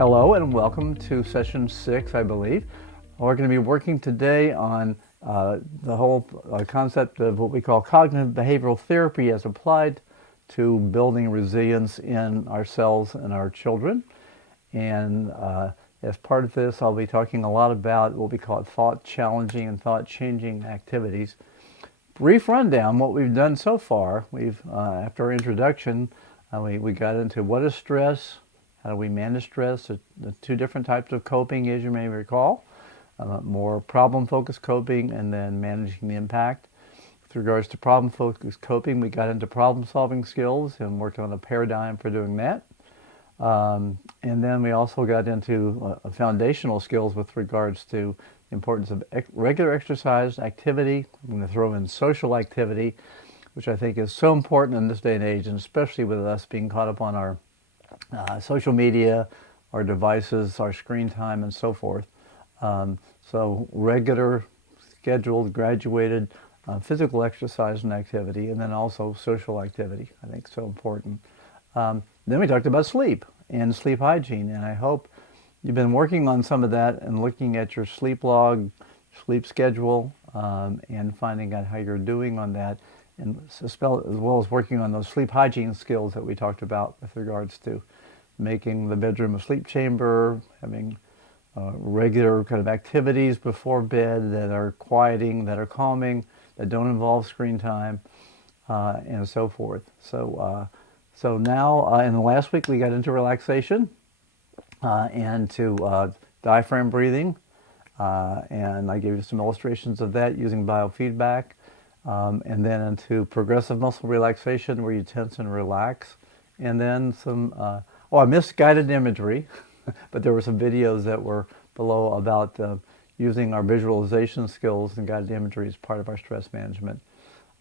Hello and welcome to session 6, I believe. We're going to be working today on the whole concept of what we call cognitive behavioral therapy as applied to building resilience in ourselves and our children. And as part of this, I'll be talking a lot about what we call thought challenging and thought changing activities. Brief rundown, what we've done so far. After our introduction, we got into what is stress, how do we manage stress, the two different types of coping, as you may recall, more problem-focused coping and then managing the impact. With regards to problem-focused coping, we got into problem-solving skills and worked on a paradigm for doing that. And then we also got into foundational skills with regards to the importance of regular exercise, activity. I'm going to throw in social activity, which I think is so important in this day and age, and especially with us being caught up on our social media, our devices, our screen time, and so forth. So regular, scheduled, graduated physical exercise and activity, and then also social activity, I think, so important. Then we talked about sleep and sleep hygiene, and I hope you've been working on some of that and looking at your sleep log, sleep schedule, and finding out how you're doing on that, and as well as working on those sleep hygiene skills that we talked about with regards to making the bedroom a sleep chamber, having regular kind of activities before bed that are quieting, that are calming, that don't involve screen time, and so forth. So now, in the last week, we got into relaxation and to diaphragm breathing, and I gave you some illustrations of that using biofeedback, and then into progressive muscle relaxation where you tense and relax, and then some, I missed guided imagery, but there were some videos that were below about using our visualization skills and guided imagery as part of our stress management.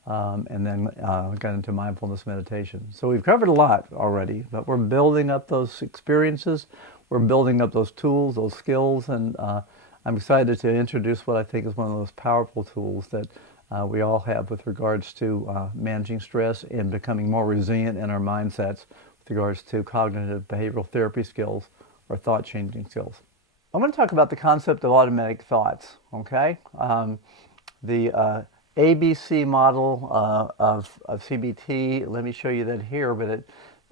And then got into mindfulness meditation. So we've covered a lot already, but we're building up those experiences, we're building up those tools, those skills, and I'm excited to introduce what I think is one of the most powerful tools that we all have with regards to managing stress and becoming more resilient in our mindsets with regards to cognitive behavioral therapy skills or thought-changing skills. I'm going to talk about the concept of automatic thoughts, okay? The ABC model of CBT, let me show you that here, but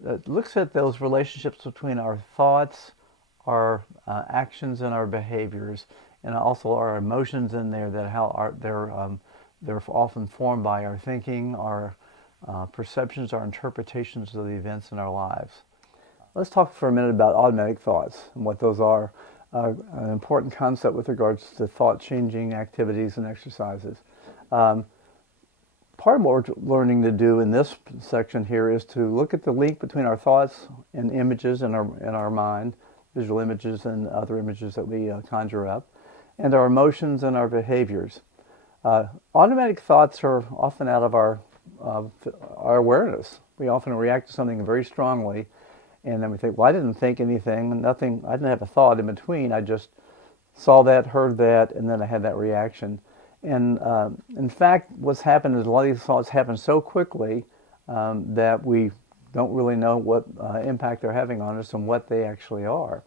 it looks at those relationships between our thoughts, our actions, and our behaviors, and also our emotions in there, they're often formed by our thinking, our perceptions, our interpretations of the events in our lives. Let's talk for a minute about automatic thoughts and what those are. An important concept with regards to thought-changing activities and exercises. Part of what we're learning to do in this section here is to look at the link between our thoughts and images in our mind, visual images and other images that we conjure up, and our emotions and our behaviors. Automatic thoughts are often out of our awareness. We often react to something very strongly, and then we think, well, I didn't think anything, nothing, I didn't have a thought in between. I just saw that, heard that, and then I had that reaction. And in fact, what's happened is a lot of these thoughts happen so quickly that we don't really know what impact they're having on us and what they actually are.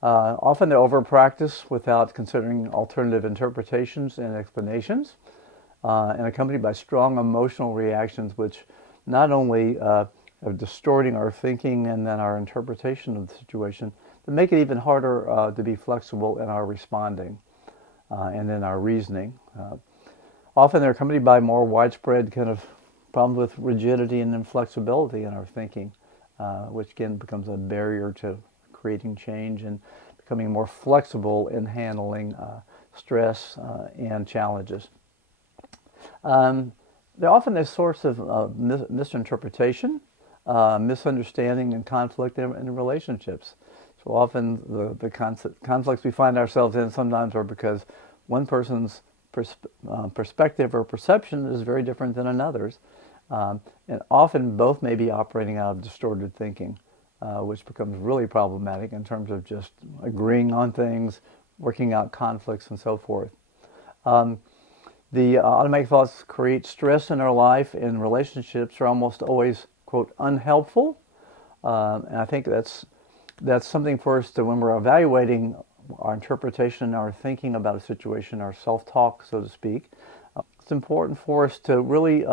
Often they're over-practiced without considering alternative interpretations and explanations, and accompanied by strong emotional reactions which not only are distorting our thinking and then our interpretation of the situation, but make it even harder to be flexible in our responding and in our reasoning. Often they're accompanied by more widespread kind of problems with rigidity and inflexibility in our thinking, which again becomes a barrier to creating change and becoming more flexible in handling stress and challenges. They're often a source of misinterpretation, misunderstanding, and conflict in relationships. So often the conflicts we find ourselves in sometimes are because one person's perspective or perception is very different than another's. And often both may be operating out of distorted thinking, which becomes really problematic in terms of just agreeing on things, working out conflicts, and so forth. The automatic thoughts create stress in our life, and relationships are almost always, quote, unhelpful. And I think that's that's something for us to, when we're evaluating our interpretation, our thinking about a situation, our self-talk, so to speak, it's important for us to really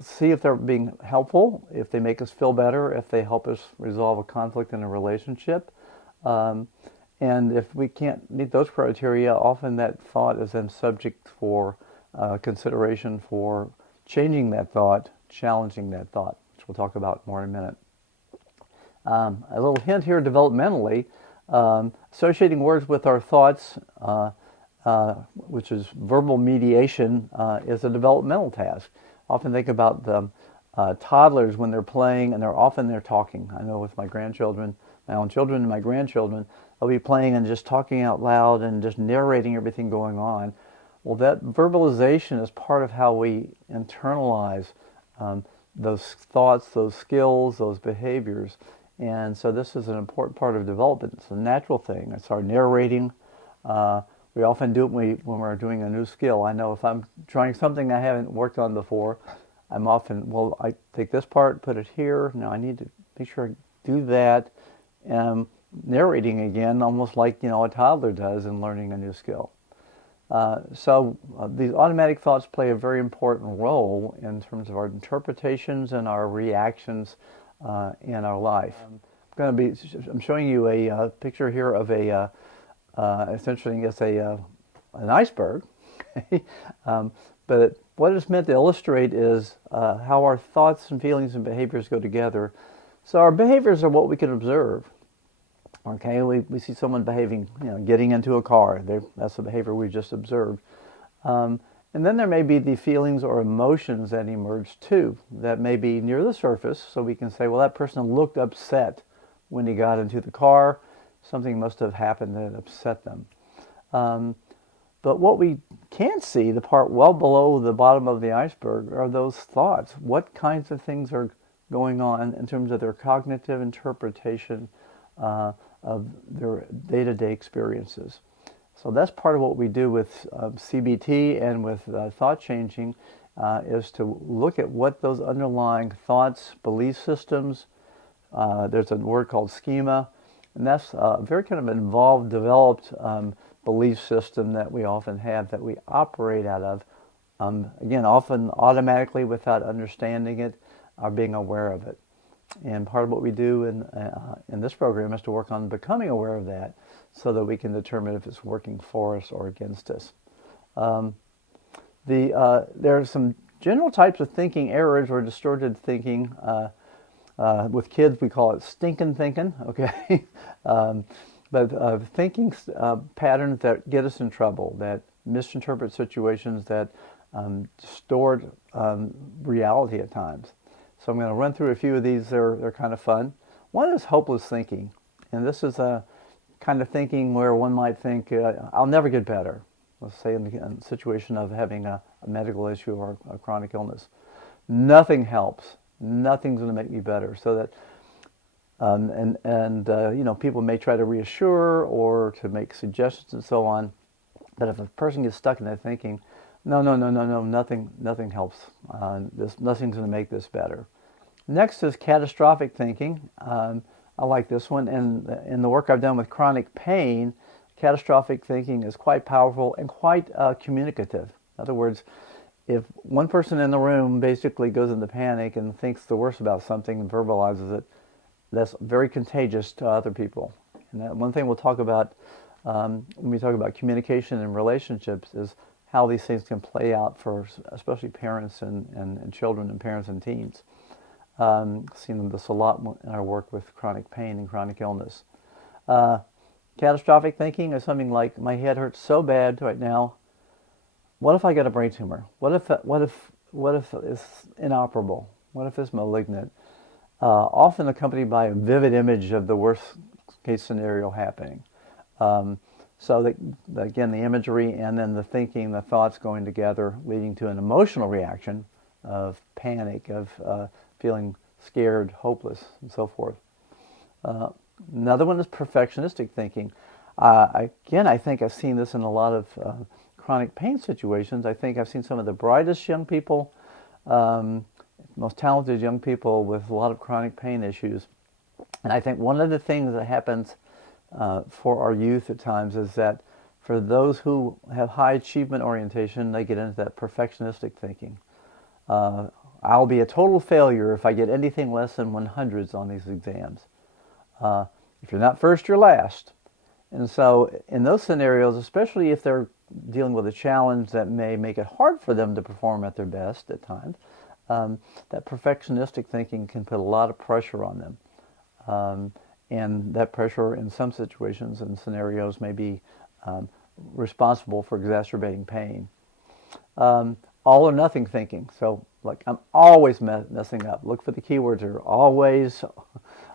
see if they're being helpful, if they make us feel better, if they help us resolve a conflict in a relationship. And if we can't meet those criteria, often that thought is then subject for consideration for changing that thought, challenging that thought, which we'll talk about more in a minute. A little hint here developmentally, associating words with our thoughts, which is verbal mediation, is a developmental task. Often think about the toddlers when they're playing, and they're talking. I know with my grandchildren, my own children and my grandchildren, they'll be playing and just talking out loud and just narrating everything going on. Well, that verbalization is part of how we internalize those thoughts, those skills, those behaviors. And so this is an important part of development. It's a natural thing. It's our narrating. We often do it when we're doing a new skill. I know if I'm trying something I haven't worked on before, I'm often, well, I take this part, put it here. Now I need to make sure I do that. Narrating again, almost like a toddler does in learning a new skill. So these automatic thoughts play a very important role in terms of our interpretations and our reactions in our life. I'm showing you a picture here of essentially it's an iceberg. But what it's meant to illustrate is how our thoughts and feelings and behaviors go together. So our behaviors are what we can observe. Okay, we see someone behaving, getting into a car. That's the behavior we just observed. And then there may be the feelings or emotions that emerge too, that may be near the surface. So we can say, well, that person looked upset when he got into the car. Something must have happened that upset them. But what we can't see, the part well below the bottom of the iceberg, are those thoughts. What kinds of things are going on in terms of their cognitive interpretation of their day-to-day experiences. So that's part of what we do with CBT and with thought changing, is to look at what those underlying thoughts, belief systems, there's a word called schema, and that's a very kind of involved, developed belief system that we often have, that we operate out of, again, often automatically without understanding it or being aware of it. And part of what we do in this program is to work on becoming aware of that so that we can determine if it's working for us or against us. There are some general types of thinking errors or distorted thinking. With kids, we call it stinking thinking, okay? But thinking patterns that get us in trouble, that misinterpret situations, that distort reality at times. So I'm going to run through a few of these. They're kind of fun. One is hopeless thinking. And this is a kind of thinking where one might think, I'll never get better. Let's say in the situation of having a medical issue or a chronic illness. Nothing helps. Nothing's going to make me better. So that, people may try to reassure or to make suggestions and so on. But if a person gets stuck in that thinking, no, nothing helps. Nothing's going to make this better. Next is catastrophic thinking. I like this one. And in the work I've done with chronic pain, catastrophic thinking is quite powerful and quite communicative. In other words, if one person in the room basically goes into panic and thinks the worst about something and verbalizes it, that's very contagious to other people. And that one thing we'll talk about when we talk about communication and relationships is how these things can play out for especially parents and children and parents and teens. Seen this a lot in our work with chronic pain and chronic illness. Catastrophic thinking is something like, my head hurts so bad right now. What if I get a brain tumor? What if it's inoperable? What if it's malignant? Often accompanied by a vivid image of the worst case scenario happening. So again, the imagery and then the thinking, the thoughts going together, leading to an emotional reaction of panic, of feeling scared, hopeless, and so forth. Another one is perfectionistic thinking. Again, I think I've seen this in a lot of chronic pain situations. I think I've seen some of the brightest young people, most talented young people with a lot of chronic pain issues And I think one of the things that happens for our youth at times is that for those who have high achievement orientation, they get into that perfectionistic thinking. Uh, I'll be a total failure if I get anything less than 100s on these exams. Uh, if you're not first, you're last. And so in those scenarios, especially if they're dealing with a challenge that may make it hard for them to perform at their best at times, that perfectionistic thinking can put a lot of pressure on them. And that pressure in some situations and scenarios may be um, responsible for exacerbating pain. All or nothing thinking. So, like, I'm always messing up. Look for the keywords here. Always,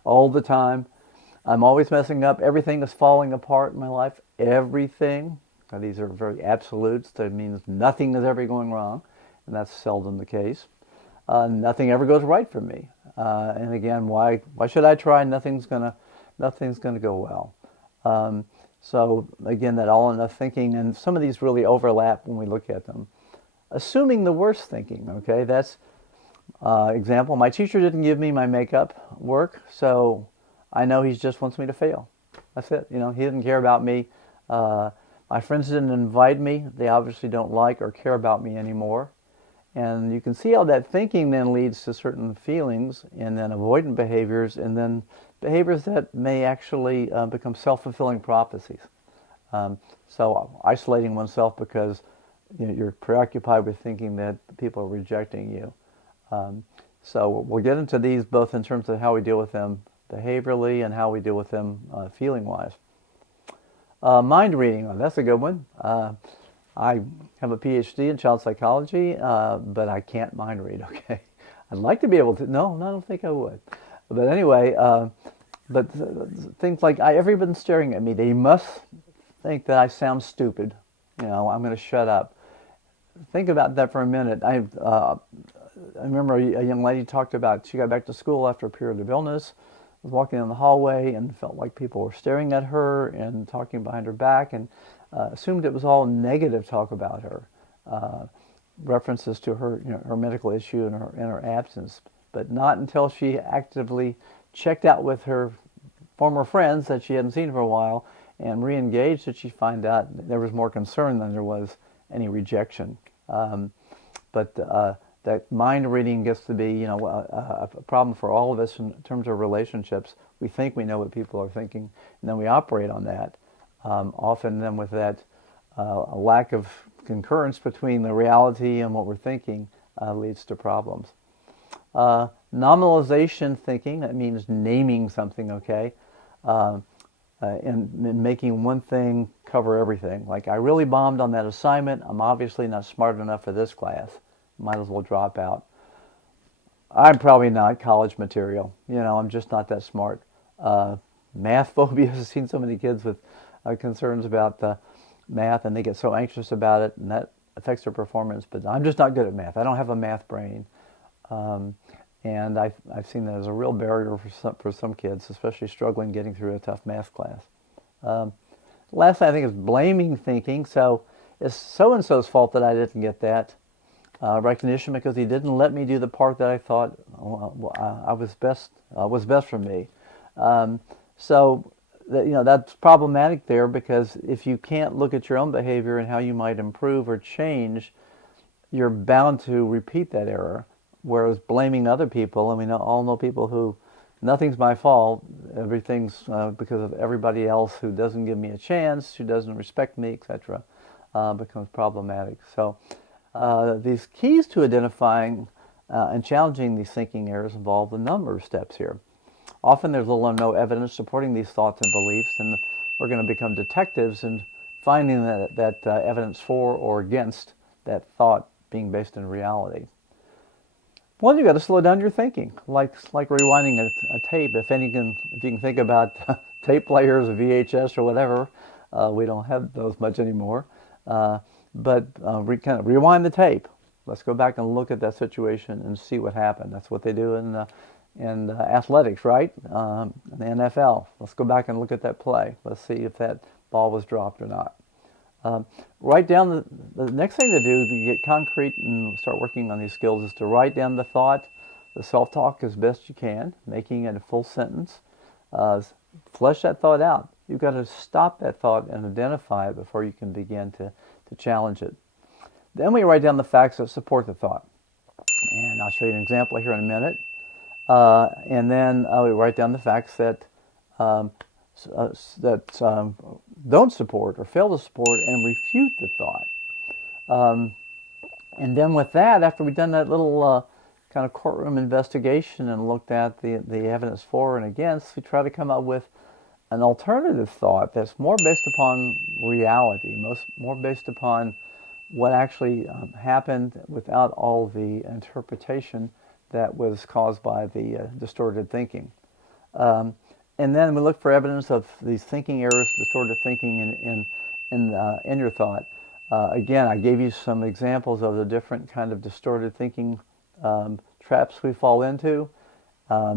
all the time. I'm always messing up. Everything is falling apart in my life. Everything. Now, these are very absolutes. That means nothing is ever going wrong, and that's seldom the case. Nothing ever goes right for me. And again, why should I try? Nothing's gonna go well. So again, that all or nothing thinking, and some of these really overlap when we look at them. Assuming the worst thinking. Okay, that's example. My teacher didn't give me my makeup work, so I know he just wants me to fail. That's it. He didn't care about me. My friends didn't invite me. They obviously don't like or care about me anymore. And you can see how that thinking then leads to certain feelings and then avoidant behaviors and then behaviors that may actually become self-fulfilling prophecies. So isolating oneself because you're preoccupied with thinking that people are rejecting you. So we'll get into these both in terms of how we deal with them behaviorally and how we deal with them feeling-wise. Mind reading, that's a good one. I have a PhD in child psychology, but I can't mind read, okay? I'd like to be able to. No, I don't think I would. But anyway, but things like, everyone's staring at me. They must think that I sound stupid. I'm going to shut up. Think about that for a minute. I remember a young lady talked about, she got back to school after a period of illness, was walking down the hallway and felt like people were staring at her and talking behind her back and assumed it was all negative talk about her, references to her, her medical issue and her absence, but not until she actively checked out with her former friends that she hadn't seen for a while and re-engaged did she find out there was more concern than there was any rejection. But that mind reading gets to be, a problem for all of us in terms of relationships. We think we know what people are thinking, and then we operate on that. Often then with that a lack of concurrence between the reality and what we're thinking leads to problems. Nominalization thinking, that means naming something, okay? And making one thing cover everything. Like, I really bombed on that assignment. I'm obviously not smart enough for this class. Might as well drop out. I'm probably not college material. I'm just not that smart. Math phobia. I've seen so many kids with concerns about math, and they get so anxious about it, and that affects their performance. But I'm just not good at math. I don't have a math brain. And I've seen that as a real barrier for some kids, especially struggling getting through a tough math class. Last thing I think is blaming thinking. So it's so-and-so's fault that I didn't get that recognition because he didn't let me do the part that I thought I was best for me. So that's problematic there, because if you can't look at your own behavior and how you might improve or change, you're bound to repeat that error. Whereas blaming other people, and we all know people who, nothing's my fault, everything's because of everybody else who doesn't give me a chance, who doesn't respect me, etc., becomes problematic. So these keys to identifying and challenging these thinking errors involve a number of steps here. Often there's little or no evidence supporting these thoughts and beliefs, and we're going to become detectives in finding that evidence for or against that thought being based in reality. Well, you got to slow down your thinking, like rewinding a tape. If you can think about tape players, or VHS, or whatever, we don't have those much anymore. But kind of rewind the tape. Let's go back and look at that situation and see what happened. That's what they do in athletics, right? In the NFL. Let's go back and look at that play. Let's see if that ball was dropped or not. Write down the next thing to do to get concrete and start working on these skills is to write down the thought, the self-talk as best you can, making it a full sentence. uh, flesh that thought out. You've got to stop that thought and identify it before you can begin to challenge it. Then we write down the facts that support the thought. And I'll show you an example here in a minute. And then we write down the facts that um, don't support or fail to support and refute the thought. And then with that, after we've done that little kind of courtroom investigation and looked at the evidence for and against, we try to come up with an alternative thought that's more based upon reality, more based upon what actually happened without all the interpretation that was caused by the distorted thinking. And then we look for evidence of these thinking errors, distorted thinking in your thought. Again, I gave you some examples of the different kind of distorted thinking traps we fall into.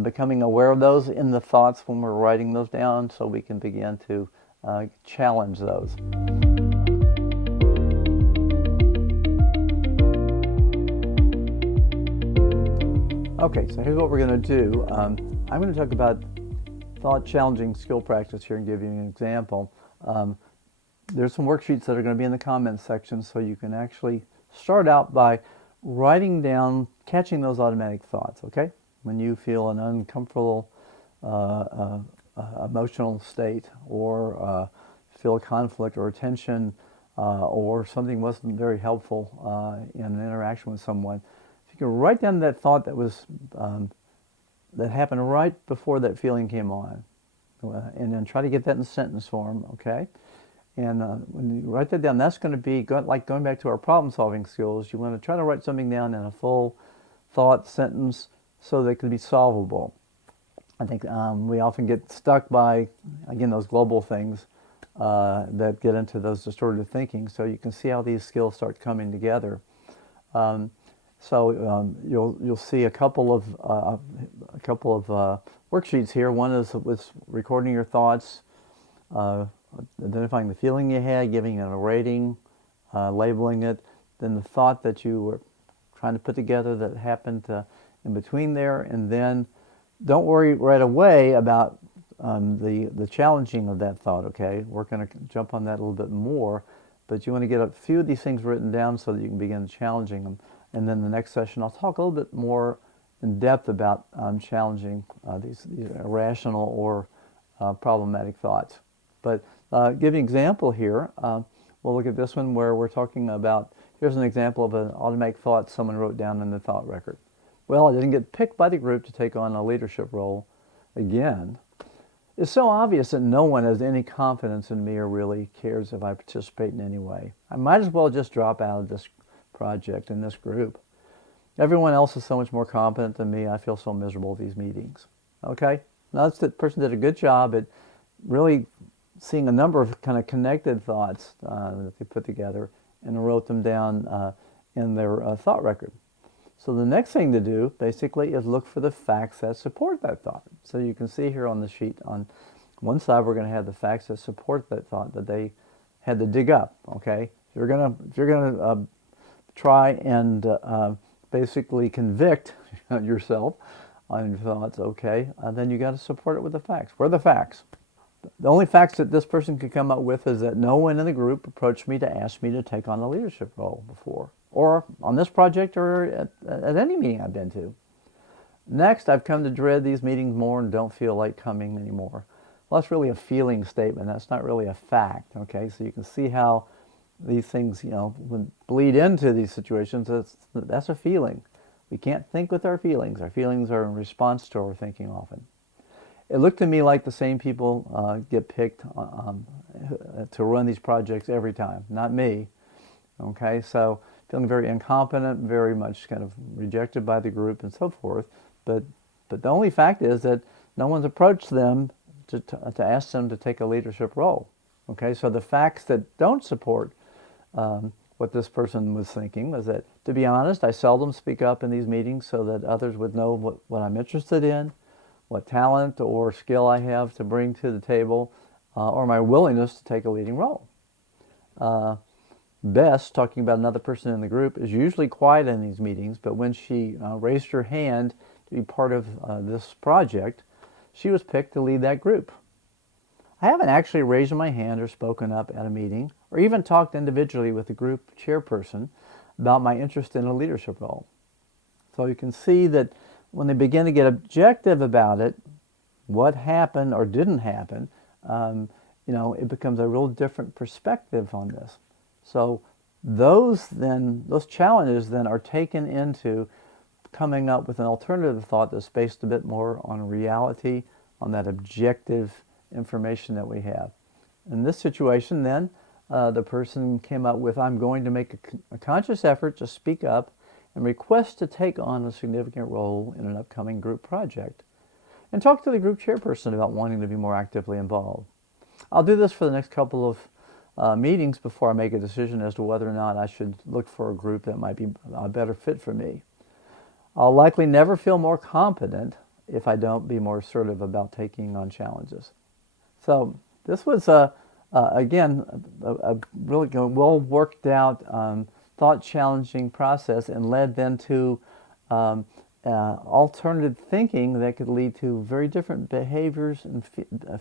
Becoming aware of those in the thoughts when we're writing those down so we can begin to challenge those. Okay, so here's what we're going to do. I'm going to talk about thought challenging skill practice here and give you an example. There's some worksheets that are going to be in the comments section, so you can actually start out by writing down, catching those automatic thoughts, okay? When you feel an uncomfortable emotional state, or feel conflict or tension, or something wasn't very helpful in an interaction with someone, if you can write down that thought that was that happened right before that feeling came on, and then try to get that in sentence form, okay? And when you write that down, that's going to be like going back to our problem-solving skills. You want to try to write something down in a full thought sentence so that it can be solvable. I think we often get stuck by, again, those global things that get into those distorted thinking. So you can see how these skills start coming together. You'll see a couple of worksheets here. One is with recording your thoughts, identifying the feeling you had, giving it a rating, labeling it, then the thought that you were trying to put together that happened in between there, and then don't worry right away about the challenging of that thought, okay? We're going to jump on that a little bit more, but you want to get a few of these things written down so that you can begin challenging them. And then the next session, I'll talk a little bit more in depth about challenging these irrational or problematic thoughts. But give you an example here. We'll look at this one where we're talking about, here's an example of an automatic thought someone wrote down in the thought record. Well, I didn't get picked by the group to take on a leadership role again. It's so obvious that no one has any confidence in me or really cares if I participate in any way. I might as well just drop out of this project in this group. Everyone else is so much more competent than me. I feel so miserable at these meetings. Okay? Now, that person did a good job at really seeing a number of kind of connected thoughts that they put together and wrote them down in their thought record. So the next thing to do, basically, is look for the facts that support that thought. So you can see here on the sheet, on one side, we're going to have the facts that support that thought that they had to dig up. Okay, if you're gonna try and basically convict yourself on your thoughts, okay, then you got to support it with the facts. Where are the facts? The only facts that this person could come up with is that no one in the group approached me to ask me to take on a leadership role before, or on this project, or at any meeting I've been to. Next, I've come to dread these meetings more and don't feel like coming anymore. Well, that's really a feeling statement. That's not really a fact, okay? So you can see how these things, would bleed into these situations. That's a feeling. We can't think with our feelings. Our feelings are in response to our thinking often. It looked to me like the same people get picked to run these projects every time, not me. Okay, so feeling very incompetent, very much kind of rejected by the group and so forth. But the only fact is that no one's approached them to ask them to take a leadership role. Okay, so the facts that don't support what this person was thinking was that, to be honest, I seldom speak up in these meetings so that others would know what I'm interested in, what talent or skill I have to bring to the table, or my willingness to take a leading role. Bess, talking about another person in the group, is usually quiet in these meetings, but when she raised her hand to be part of this project, she was picked to lead that group. I haven't actually raised my hand or spoken up at a meeting or even talked individually with the group chairperson about my interest in a leadership role. So you can see that when they begin to get objective about it, what happened or didn't happen, it becomes a real different perspective on this. So those challenges then are taken into coming up with an alternative thought that's based a bit more on reality, on that objective information that we have. In this situation then, the person came up with, I'm going to make a conscious effort to speak up and request to take on a significant role in an upcoming group project, and talk to the group chairperson about wanting to be more actively involved. I'll do this for the next couple of meetings before I make a decision as to whether or not I should look for a group that might be a better fit for me. I'll likely never feel more competent if I don't be more assertive about taking on challenges. So this was, again, a really well worked out, thought-challenging process, and led then to alternative thinking that could lead to very different behaviors and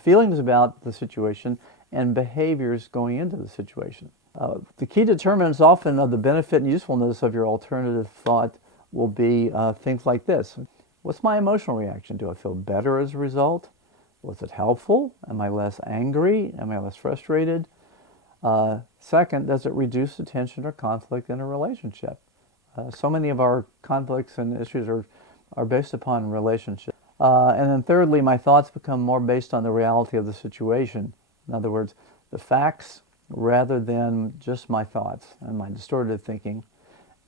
feelings about the situation and behaviors going into the situation. The key determinants often of the benefit and usefulness of your alternative thought will be things like this. What's my emotional reaction? Do I feel better as a result? Was it helpful? Am I less angry? Am I less frustrated? Second, does it reduce the tension or conflict in a relationship? So many of our conflicts and issues are based upon relationships. And then thirdly, my thoughts become more based on the reality of the situation. In other words, the facts rather than just my thoughts and my distorted thinking,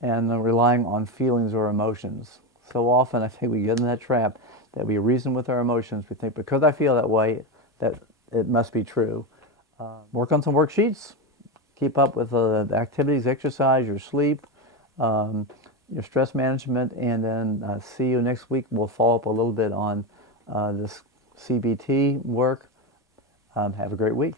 and relying on feelings or emotions. So often I think we get in that trap that we reason with our emotions. We think because I feel that way that it must be true. Work on some worksheets. Keep up with the activities, exercise, your sleep, your stress management, and then see you next week. We'll follow up a little bit on this CBT work. Have a great week.